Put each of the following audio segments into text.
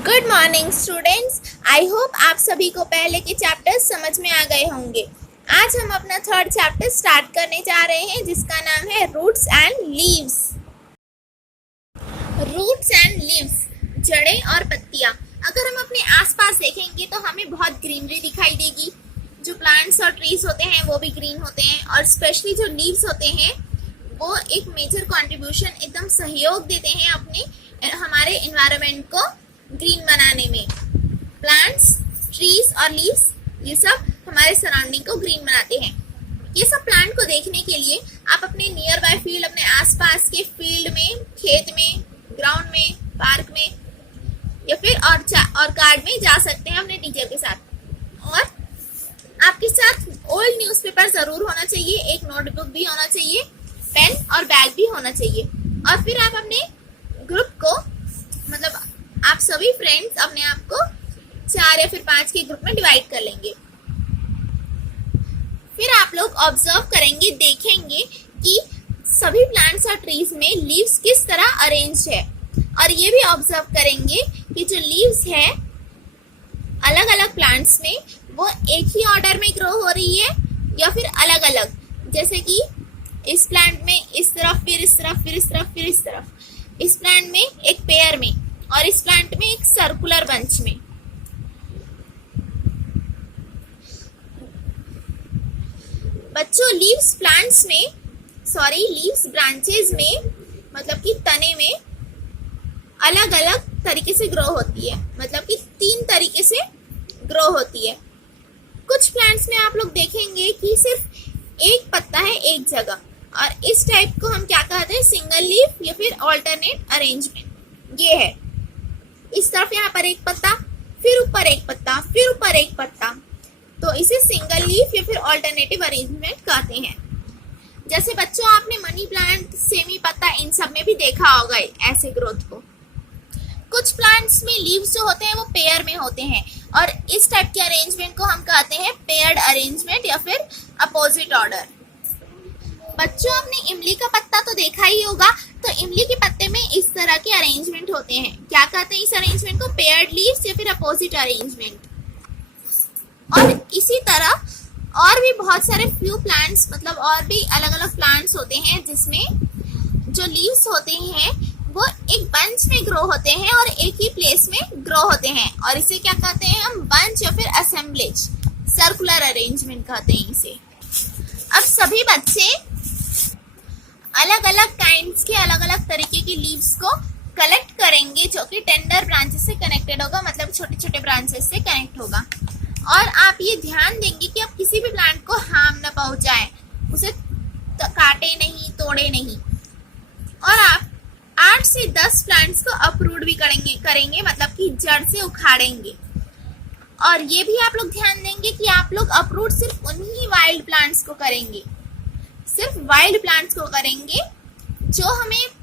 Good morning students. I hope आप सभी को पहले के चैप्टर्स समझ में आ गए होंगे। आज हम अपना थर्ड चैप्टर स्टार्ट करने जा रहे हैं जिसका नाम है roots and leaves. Roots and leaves, जड़ें और पत्तियां। अगर हम अपने आसपास देखेंगे तो हमें बहुत ग्रीनरी दिखाई देगी। जो प्लांट्स और ट्रीज होते हैं वो भी ग्रीन होते हैं और स्पेशली जो लीव्स होते हैं वो एक मेजर कंट्रीब्यूशन, एकदम सहयोग देते हैं अपने हमारे एनवायरनमेंट को ग्रीन बनाने में। प्लांट्स, ट्रीज और लीव्स ये सब हमारे सराउंडिंग को ग्रीन बनाते हैं। ये सब प्लांट को देखने के लिए आप अपने नियर बाय फील्ड, अपने आसपास के फील्ड में, खेत में, ग्राउंड में, पार्क में या फिर और गार्ड में जा सकते हैं अपने टीचर के साथ। और आपके साथ ओल्ड न्यूज़पेपर जरूर होना चाहिए, एक नोटबुक भी होना चाहिए, पेन और बैग भी होना चाहिए। और फिर आप अपने ग्रुप को, मतलब आप सभी फ्रेंड्स अपने आप को 4 या फिर 5 के ग्रुप में डिवाइड कर लेंगे। फिर आप लोग ऑब्जर्व करेंगे, देखेंगे कि सभी प्लांट्स और ट्रीज में लीव्स किस तरह अरेंज है। और ये भी ऑब्जर्व करेंगे कि जो लीव्स है अलग अलग प्लांट्स में वो एक ही ऑर्डर में ग्रो हो रही है या फिर अलग अलग। जैसे कि इस प्लांट में इस तरफ, फिर इस तरफ, फिर इस तरफ, फिर इस तरफ, इस प्लांट में एक पेयर में और इस प्लांट में एक सर्कुलर बंच में। बच्चों, लीव्स प्लांट्स में, लीव्स ब्रांचेस में, मतलब कि तने में अलग अलग तरीके से ग्रो होती है। मतलब कि 3 तरीके से ग्रो होती है। कुछ प्लांट्स में आप लोग देखेंगे कि सिर्फ एक पत्ता है एक जगह, और इस टाइप को हम क्या कहते हैं, सिंगल लीफ या फिर ऑल्टरनेट अरेंजमेंट। ये है, इस तरफ यहाँ पर एक पत्ता, फिर ऊपर एक पत्ता, फिर ऊपर एक पत्ता, तो इसे सिंगल लीफ या फिर ऑल्टरनेटिव अरेंजमेंट कहते हैं। जैसे बच्चों, आपने मनी प्लांट, सेमी पत्ता, इन सब में भी देखा होगा ऐसे ग्रोथ को। कुछ प्लांट्स में लीव्स जो होते हैं वो पेयर में होते हैं, और इस टाइप के अरेंजमेंट को हम कहते हैं पेयर्ड अरेंजमेंट या फिर अपोजिट ऑर्डर। बच्चों, आपने इमली का पत्ता तो देखा ही होगा, तो इमली के पत्ते में इस तरह के अरेंजमेंट होते हैं। क्या कहते हैं इस अरेंजमेंट को? पेयर्ड लीव्स या फिर अपोजिट अरेंजमेंट। और इसी तरह और भी बहुत सारे फ्यू प्लांट्स, मतलब और भी अलग अलग प्लांट्स होते हैं जिसमें जो लीव्स होते हैं वो एक बंच में ग्रो होते हैं और एक ही प्लेस में ग्रो होते हैं, और इसे क्या कहते हैं हम? बंच या फिर असेंबलेज, सर्कुलर अरेंजमेंट कहते हैं इसे। अब सभी बच्चे अलग अलग काइंड्स के, अलग अलग तरीके के लीव्स को कलेक्ट करेंगे जो कि टेंडर ब्रांचेस से कनेक्टेड होगा, मतलब छोटे छोटे ब्रांचेस से कनेक्ट होगा। और आप ये ध्यान देंगे कि आप किसी भी प्लांट को हार्म न पहुंचाएं, उसे काटे नहीं, तोड़े नहीं। और आप 8 से 10 प्लांट्स को अपरूट भी करेंगे, मतलब कि जड़ से उखाड़ेंगे। और ये भी आप लोग ध्यान देंगे कि आप लोग अपरूट सिर्फ उन्हीं वाइल्ड प्लांट्स को करेंगे, सिर्फ वाइल्ड प्लांट्स को करेंगे।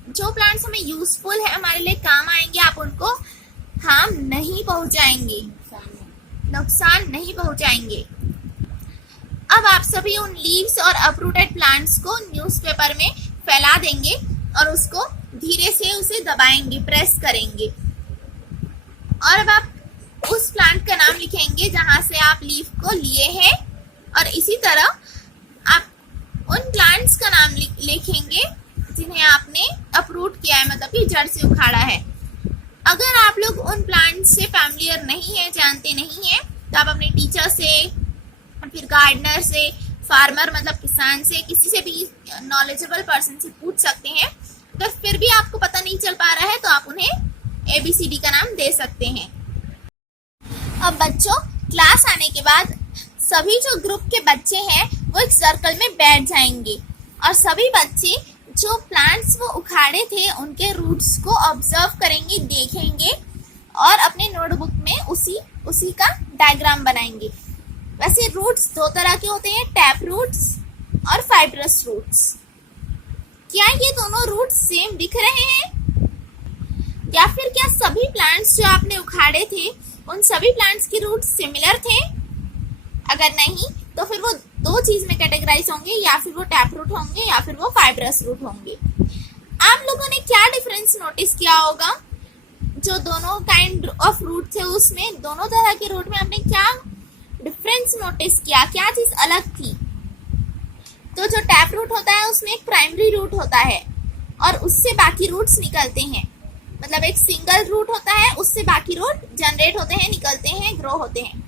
जो प्लांट्स हमें यूजफुल है, हमारे लिए काम आएंगे, आप उनको हार्म नहीं पहुंचाएंगे, नुकसान नहीं पहुंचाएंगे। अब आप सभी उन लीव्स और अपरूटेड प्लांट्स को न्यूज़पेपर में फैला देंगे और उसको धीरे से उसे दबाएंगे, प्रेस करेंगे। और अब आप उस प्लांट का नाम लिखेंगे जहां से आप लीफ को लिए हैं, और इसी तरह आप उन प्लांट्स का नाम लिखेंगे जिन्हें आपने अपरूट किया है, मतलब कि जड़ से उखाड़ा है। अगर आप लोग उन प्लांट्स से फैमिलियर नहीं है, जानते नहीं है, तो आप अपने टीचर से, फिर गार्डनर से, फार्मर मतलब किसान से, किसी से भी नॉलेजेबल पर्सन से पूछ सकते हैं। अगर फिर भी आपको पता नहीं चल पा रहा है तो आप उन्हें ABCD का नाम दे सकते हैं। अब बच्चों, क्लास आने के बाद सभी जो ग्रुप के बच्चे हैं वो एक सर्कल में बैठ जाएंगे, और सभी बच्चे जो प्लांट्स वो उखाड़े थे उनके रूट्स को ऑब्जर्व करेंगे, देखेंगे और अपने नोटबुक में उसी का डायग्राम बनाएंगे। वैसे रूट्स 2 तरह के होते हैं, टैप रूट्स और फाइब्रस रूट्स। क्या ये दोनों रूट्स सेम दिख रहे हैं, या फिर क्या सभी प्लांट्स जो आपने उखाड़े थे उन सभी प्लांट्स के रूट्स सिमिलर थे? अगर नहीं तो फिर वो 2 चीज में कैटेगराइज होंगे, या फिर वो टैप रूट होंगे या फिर वो फाइब्रस रूट होंगे। आप लोगों ने क्या डिफरेंस नोटिस किया होगा? जो दोनों काइंड ऑफ रूट थे उसमें दोनों तरह के रूट में आपने क्या डिफरेंस नोटिस किया, क्या चीज अलग थी? तो जो टैप रूट होता है उसमें एक प्राइमरी रूट होता है और उससे बाकी रूट्स निकलते हैं, मतलब एक सिंगल रूट होता है, उससे बाकी रूट जनरेट होते हैं, निकलते हैं, ग्रो होते हैं।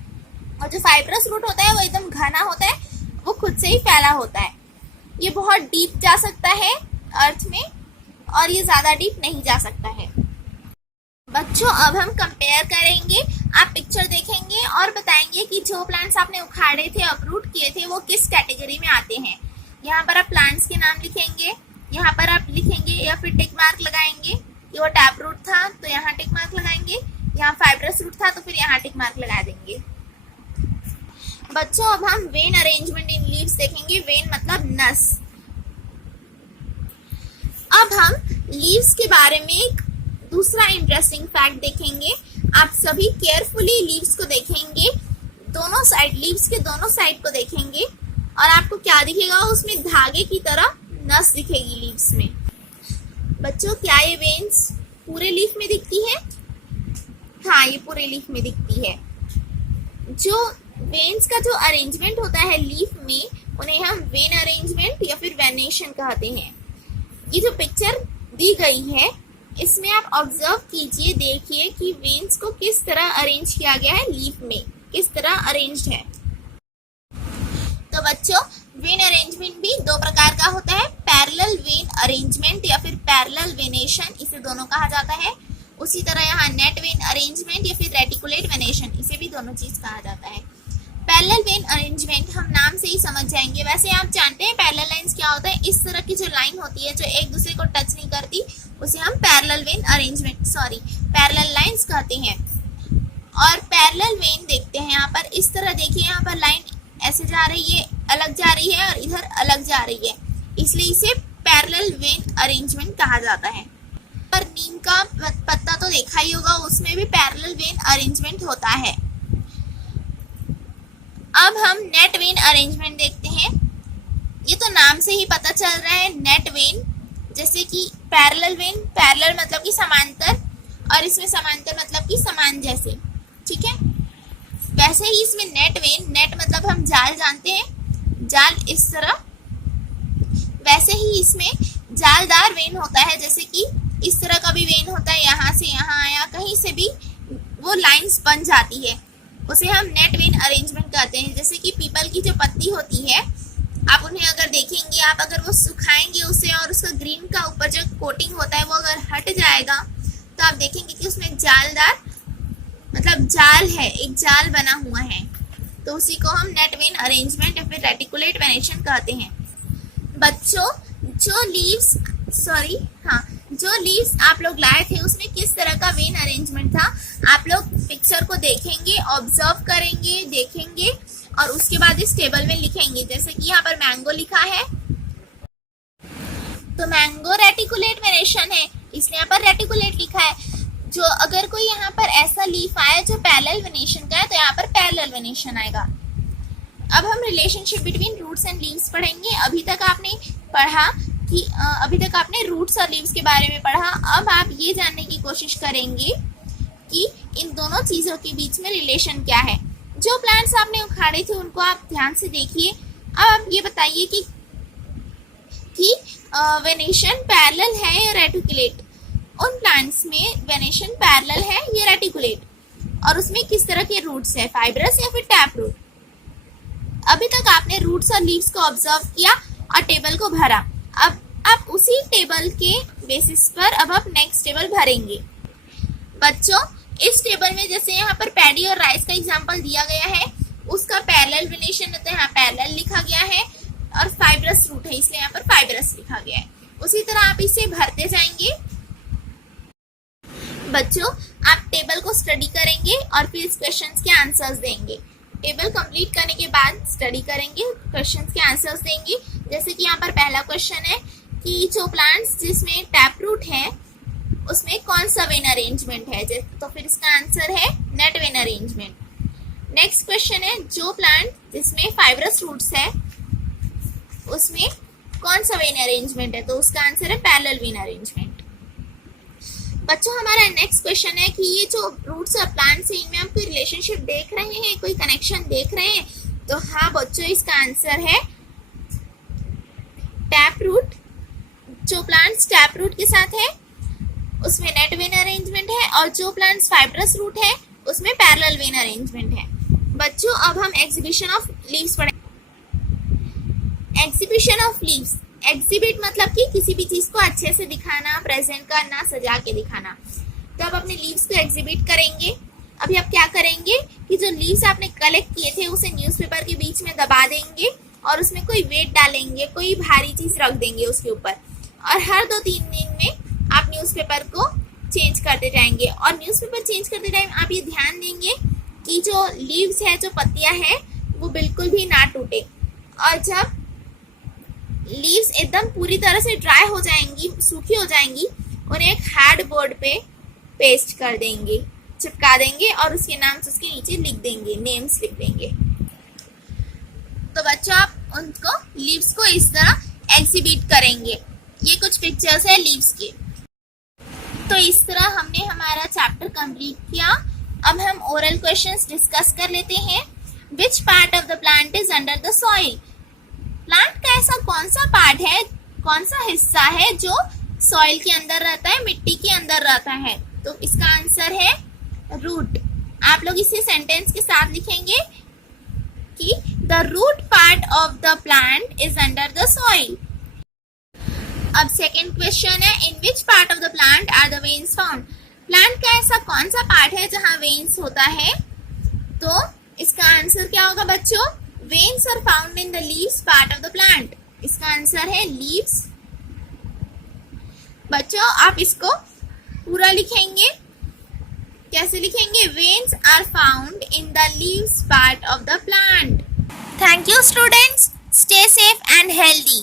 और जो फाइब्रस रूट होता है वो एकदम घना होता है, वो खुद से ही फैला होता है। ये बहुत डीप जा सकता है अर्थ में और ये ज्यादा डीप नहीं जा सकता है। बच्चों अब हम कंपेयर करेंगे, आप पिक्चर देखेंगे और बताएंगे कि जो प्लांट्स आपने उखाड़े थे, अपरूट किए थे, वो किस कैटेगरी में आते हैं। यहाँ पर आप प्लांट्स के नाम लिखेंगे, यहाँ पर आप लिखेंगे या फिर टिक मार्क लगाएंगे कि वो टैप रूट था तो यहाँ टिक मार्क लगाएंगे, यहाँ फाइब्रस रूट था तो फिर यहाँ टिक मार्क लगा देंगे। बच्चों अब हम वेन अरेंजमेंट इन लीव्स देखेंगे। वेन मतलब नस। अब हम लीव्स के बारे में एक दूसरा इंटरेस्टिंग फैक्ट देखेंगे। आप सभी केयरफुली लीव्स को देखेंगे, दोनों साइड, लीव्स के दोनों साइड को देखेंगे और आपको क्या दिखेगा, उसमें धागे की तरह नस दिखेगी लीव्स में। बच्चों क्या ये वेन्स पूरे लीफ में दिखती है? हाँ, ये पूरे लीफ में दिखती है। जो वेन्स का जो अरेंजमेंट होता है लीफ में, उन्हें हम वेन अरेंजमेंट या फिर वेनेशन कहते हैं। ये जो पिक्चर दी गई है इसमें आप ऑब्जर्व कीजिए, देखिए कि वेन्स को किस तरह अरेंज किया गया है, लीफ में किस तरह अरेंज्ड है। तो बच्चों वेन अरेंजमेंट भी दो प्रकार का होता है, पैरेलल वेन अरेंजमेंट या फिर पैरेलल वेनेशन, इसे दोनों कहा जाता है। उसी तरह यहाँ नेट वेन अरेंजमेंट या फिर रेटिकुलेट वेनेशन, इसे भी दोनों चीज कहा जाता है। पैरेलल वेन अरेंजमेंट हम नाम से ही समझ जाएंगे। वैसे आप जानते हैं पैरेलल लाइंस क्या होता है? इस तरह की जो लाइन होती है जो एक दूसरे को टच नहीं करती, उसे हम parallel when arrangement parallel lines कहते हैं। और पैरेलल वेन देखते हैं यहाँ पर, इस तरह देखिए, यहाँ पर लाइन ऐसे जा रही है, अलग जा रही है और इधर अलग जा रही है, इसलिए इसे पैरेलल वेन अरेंजमेंट कहा जाता है। पर नीम का पत्ता तो देखा ही होगा, उसमें भी पैरेलल वेन अरेंजमेंट होता है। अब हम नेट वेन अरेंजमेंट देखते हैं। ये तो नाम से ही पता चल रहा है, नेट वेन, जैसे कि पैरेलल वेन, पैरेलल मतलब कि समांतर और इसमें समांतर मतलब कि समान जैसे, ठीक है। वैसे ही इसमें नेट वेन, नेट मतलब हम जाल जानते हैं, जाल इस तरह, वैसे ही इसमें जालदार वेन होता है, जैसे कि इस तरह का भी वेन होता है, यहाँ से यहाँ आया, कहीं से भी वो लाइंस बन जाती है, उसे हम नेट वेन अरेंजमेंट कहते हैं। जैसे कि पीपल की जो पत्ती होती है, आप उन्हें अगर देखेंगे, आप अगर वो सुखाएंगे उसे और उसका ग्रीन का ऊपर जो कोटिंग होता है वो अगर हट जाएगा तो आप देखेंगे कि उसमें जालदार मतलब जाल है, एक जाल बना हुआ है, तो उसी को हम नेट वेन अरेंजमेंट या फिर रेटिकुलेट वेनेशन कहते हैं। बच्चों जो लीव्स आप लोग लाए थे उसमें किस तरह का वेन अरेंजमेंट था, आप लोग पिक्चर को देखेंगे, ऑब्जर्व करेंगे, देखेंगे और उसके बाद इस टेबल में लिखेंगे। जैसे कि यहाँ पर मैंगो लिखा है तो मैंगो रेटिकुलेट वेनेशन है, इसलिए यहाँ पर रेटिकुलेट लिखा है। जो अगर कोई यहाँ पर ऐसा लीफ आया जो पैरेलल वेनेशन का है तो यहाँ पर पैरेलल वेनेशन आएगा। अब हम relationship between roots and leaves पढ़ेंगे। अभी तक आपने रूट्स और लीव्स के बारे में पढ़ा। अब आप ये जानने की कोशिश करेंगे कि इन दोनों चीजों के बीच में रिलेशन क्या है। जो प्लांट्स आपने उखाड़े थे उनको आप ध्यान से देखिए। अब आप ये बताइए कि वेनेशन पैरेलल है या रेटिकुलेट। उन प्लांट्स में वेनेशन पैरेलल है या रेटिकुलेट, और उसमें किस तरह के रूट्स है, फाइब्रस या फिर टैप रूट। अभी तक आपने रूट्स और लीव्स को ऑब्जर्व किया और टेबल को भरा। अब आप उसी टेबल के बेसिस पर अब आप नेक्स्ट टेबल भरेंगे। बच्चों इस टेबल में जैसे यहाँ पर पैडी और राइस का एग्जांपल दिया गया है, उसका पैरेलल वेनेशन है तो यहाँ पैरेलल लिखा गया है, और फाइब्रस रूट है इसलिए यहाँ पर फाइब्रस लिखा गया है। उसी तरह आप इसे भरते जाएंगे। बच्चों आप टेबल को स्टडी करेंगे और फिर इस क्वेश्चंस के आंसर्स देंगे। टेबल कंप्लीट करने के बाद स्टडी करेंगे, क्वेश्चंस के आंसर्स देंगे। जैसे कि यहाँ पर पहला क्वेश्चन है कि जो प्लांट्स जिसमें टैप रूट है उसमें कौन सा वेन अरेंजमेंट है, तो फिर इसका आंसर है net when arrangement. Next question है जो प्लांट जिसमें फाइब्रस रूट्स है उसमें कौन सा वेन अरेंजमेंट है, तो उसका आंसर है पैरेलल वेन अरेंजमेंट। बच्चों हमारा नेक्स्ट क्वेश्चन है कि ये जो रूट्स और प्लांट्स हैं इनमें हम कोई रिलेशनशिप देख रहे हैं, कोई कनेक्शन देख रहे हैं? तो हाँ बच्चों, इसका आंसर है टैप रूट। जो प्लांट्स टैप रूट के साथ है उसमें नेट वेन अरेंजमेंट है, और जो प्लांट्स फाइब्रस रूट है उसमें पैरेलल वेन अरेंजमेंट है। बच्चों अब हम एग्जीबिशन ऑफ लीव्स पढ़ेंगे। एग्जीबिशन ऑफ लीव्स, एग्जिबिट मतलब कि किसी भी चीज को अच्छे से दिखाना, प्रेजेंट करना, सजा के दिखाना। तो आप अपने लीव्स को एग्जिबिट करेंगे। अभी आप क्या करेंगे कि जो लीव्स आपने कलेक्ट किए थे उसे न्यूज़पेपर के बीच में दबा देंगे और उसमें कोई वेट डालेंगे, कोई भारी चीज रख देंगे उसके ऊपर, और हर 2-3 दिन में आप न्यूज़पेपर को चेंज करते जाएंगे। और न्यूज़पेपर चेंज करते टाइम आप ये ध्यान देंगे कि जो लीव्स है, जो पत्तियां हैं, वो बिल्कुल भी ना टूटे। और जब लीव्स एकदम पूरी तरह से ड्राई हो जाएंगी, सूखी हो जाएंगी, उन्हें एक हार्ड बोर्ड पे पेस्ट कर देंगे, चिपका देंगे और उसके नाम उसके नीचे लिख देंगे, नेम्स लिख देंगे। तो बच्चों आप उनको लीव्स को इस तरह एग्जिबिट करेंगे। ये कुछ पिक्चर्स है लीव्स के। तो इस तरह हमने हमारा चैप्टर कंप्लीट किया। अब हम ओरल क्वेश्चंस डिस्कस कर लेते हैं। विच part of the plant is under the soil? Plant का ऐसा कौन सा पार्ट है, कौन सा हिस्सा है जो सॉइल के अंदर रहता है, मिट्टी के अंदर रहता है? तो इसका आंसर है रूट। आप लोग इसे सेंटेंस के साथ लिखेंगे कि the root part of the plant is under the soil. अब सेकेंड क्वेश्चन है, in which part of the plant are the veins found? Plant का ऐसा कौन सा पार्ट है जहां वेन्स होता है? तो इसका आंसर क्या होगा बच्चों? Veins are found in the leaves part of the plant. इसका आंसर है leaves। बच्चों आप इसको पूरा लिखेंगे। कैसे लिखेंगे? Veins are found in the leaves part of the plant. Thank you students. Stay safe and healthy.